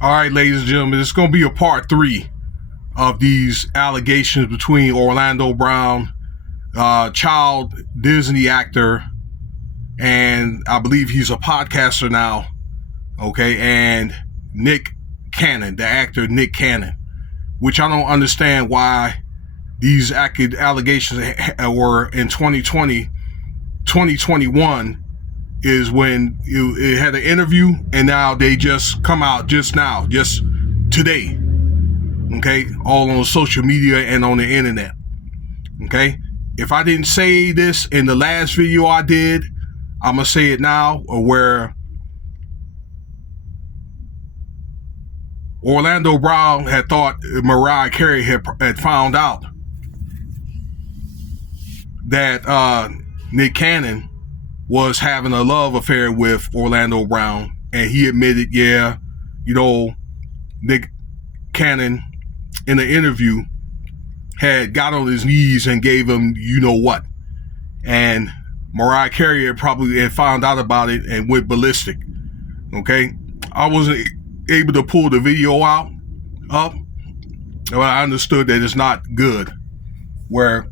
All right, ladies and gentlemen, it's going to be a part 3 of these allegations between Orlando Brown, child Disney actor, and I believe he's a podcaster now, okay, and Nick Cannon, the actor Nick Cannon, which I don't understand why these allegations were in 2020, 2021 is when it had an interview, and now they just come out just today, okay, all on social media and on the internet, okay. If I didn't say this in the last video I did, I'm gonna say it now, where Orlando Brown had thought Mariah Carey had found out that Nick Cannon was having a love affair with Orlando Brown, and he admitted, Nick Cannon in the interview had got on his knees and gave him what, and Mariah Carey had probably found out about it and went ballistic. Okay, I wasn't able to pull the video up, but I understood that it's not good, where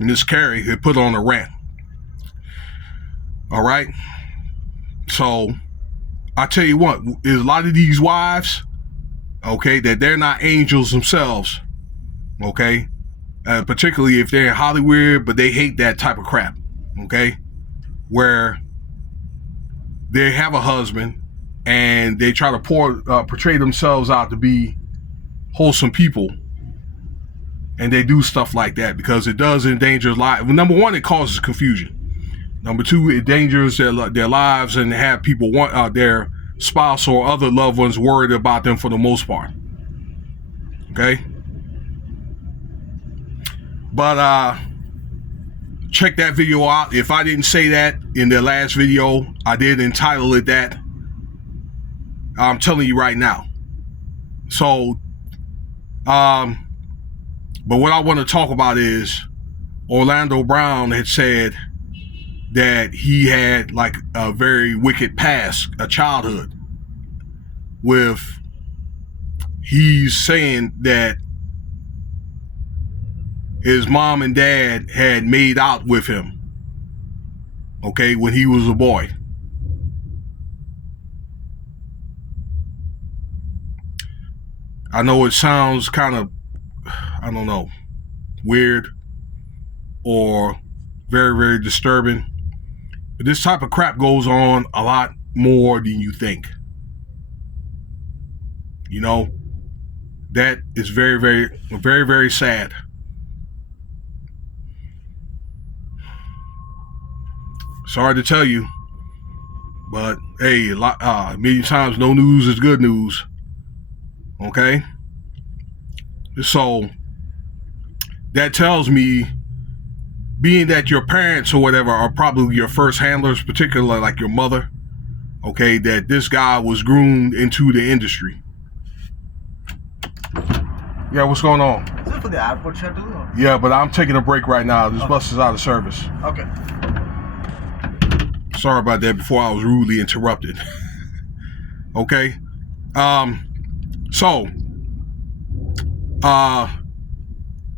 Miss Carey had put on a rant. All right. So I tell you what, is a lot of these wives, okay, that they're not angels themselves, okay, particularly if they're in Hollywood, but they hate that type of crap, okay, where they have a husband and they try to portray themselves out to be wholesome people, and they do stuff like that because it does endanger lives. Number one, it causes confusion. Number two, it endangers their lives, and have people want their spouse or other loved ones worried about them for the most part. Okay? But check that video out. If I didn't say that in the last video, I did entitle it that. I'm telling you right now. So, but what I want to talk about is Orlando Brown had said that he had like a very wicked past, a childhood, with he's saying that his mom and dad had made out with him, okay, when he was a boy. I know it sounds kind of, I don't know, weird or very, very disturbing. But this type of crap goes on a lot more than you think. That is very, very, very, very sad. Sorry to tell you, but hey, many times no news is good news. Okay? So that tells me, being that your parents or whatever are probably your first handlers, particularly like your mother, okay, that this guy was groomed into the industry. Yeah, what's going on? Is it for the airport shuttle? Or? Yeah, but I'm taking a break right now. This bus is out of service. Okay. Sorry about that before I was rudely interrupted. Okay. So,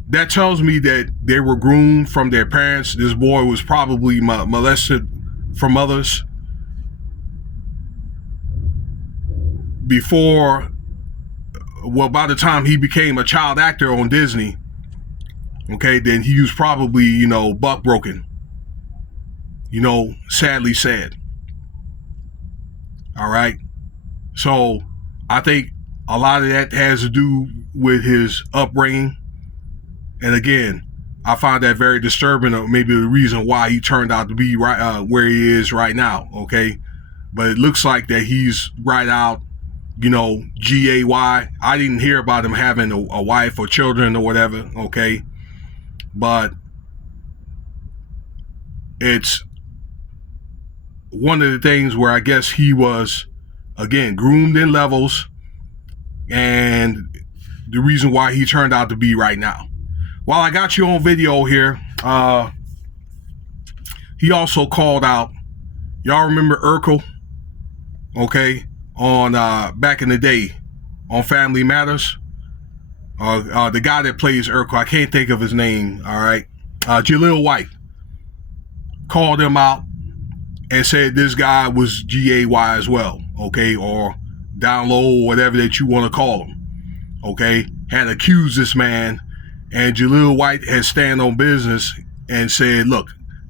that tells me that they were groomed from their parents. This boy was probably molested from others before, well, by the time he became a child actor on Disney, okay, then he was probably, buck broken. Sadly said. All right. So I think a lot of that has to do with his upbringing. And again, I find that very disturbing, or maybe the reason why he turned out to be right where he is right now, okay? But it looks like that he's right out, G-A-Y. I didn't hear about him having a wife or children or whatever, okay? But it's one of the things where I guess he was, again, groomed in levels, and the reason why he turned out to be right now. While I got you on video here, he also called out, y'all remember Urkel? Okay, on back in the day, on Family Matters. The guy that plays Urkel, I can't think of his name. All right, Jaleel White called him out and said this guy was GAY as well, okay, or down low, whatever that you want to call him, okay, had accused this man, and Jaleel White had stand on business and said, look,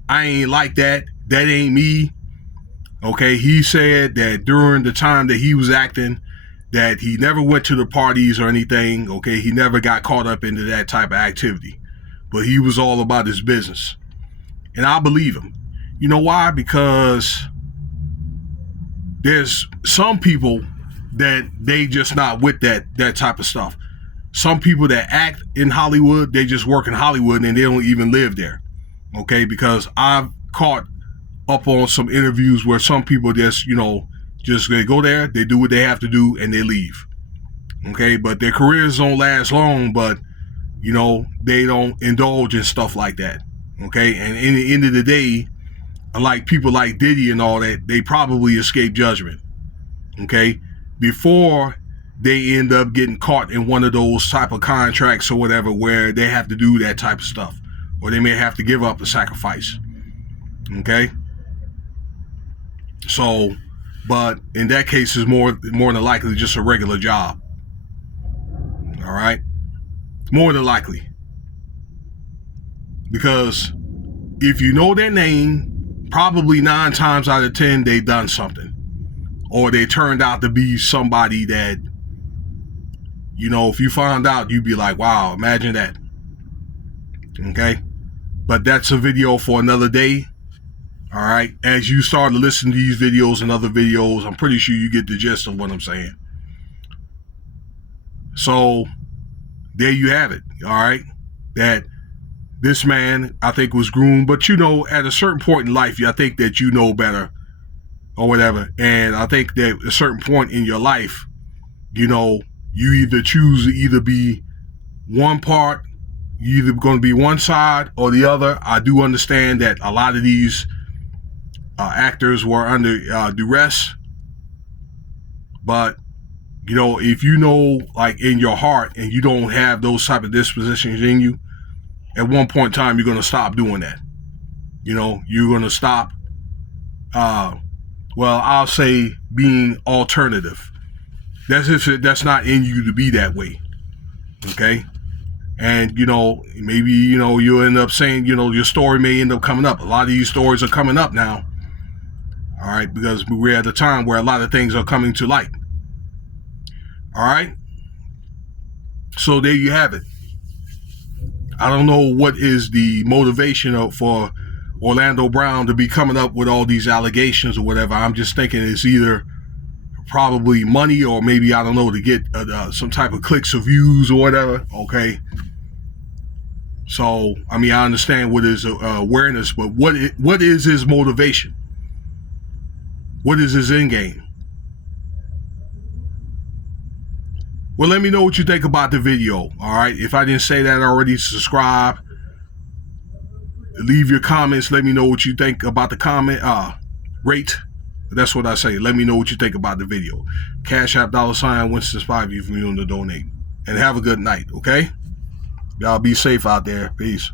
I ain't like that. That ain't me. Okay, he said that during the time that he was acting, that he never went to the parties or anything. Okay, he never got caught up into that type of activity, but he was all about his business. And I believe him. You know why? Because there's some people that they just not with that type of stuff. Some people that act in Hollywood, they just work in Hollywood and they don't even live there. Okay, because I've caught up on some interviews where some people just, just they go there, they do what they have to do, and they leave. Okay, but their careers don't last long, but, they don't indulge in stuff like that. Okay, and in the end of the day, like people like Diddy and all that, they probably escape judgment. Okay, before they end up getting caught in one of those type of contracts or whatever where they have to do that type of stuff, or they may have to give up a sacrifice. Okay, so, but in that case, it's more than likely just a regular job. All right, more than likely, because if you know their name, probably 9 times out of 10 they done something, or they turned out to be somebody that, if you found out, you'd be like, wow, imagine that. Okay, but that's a video for another day. All right, as you start to listen to these videos and other videos, I'm pretty sure you get the gist of what I'm saying. So there you have it. All right, that this man, I think, was groomed, but at a certain point in life, I think that you know better or whatever. And I think that at a certain point in your life, you either choose to either be one part, you're either going to be one side or the other. I do understand that a lot of these actors were under duress, but if like in your heart and you don't have those type of dispositions in you, at one point in time you're going to stop doing that. You're going to stop I'll say being alternative. That's if that's not in you to be that way. Okay, and maybe you'll end up saying your story may end up coming up. A lot of these stories are coming up now. All right, because we're at a time where a lot of things are coming to light. All right, so there you have it. I don't know what is the motivation for Orlando Brown to be coming up with all these allegations or whatever. I'm just thinking it's either probably money or maybe, I don't know, to get some type of clicks or views or whatever. Okay, so I understand what is awareness, but what is his motivation? What is his end game? Well, let me know what you think about the video. All right, if I didn't say that already, subscribe, leave your comments. Let me know what you think about the comment. Rate. That's what I say. Let me know what you think about the video. Cash App $Winston5 if you want to donate. And have a good night. Okay, y'all be safe out there. Peace.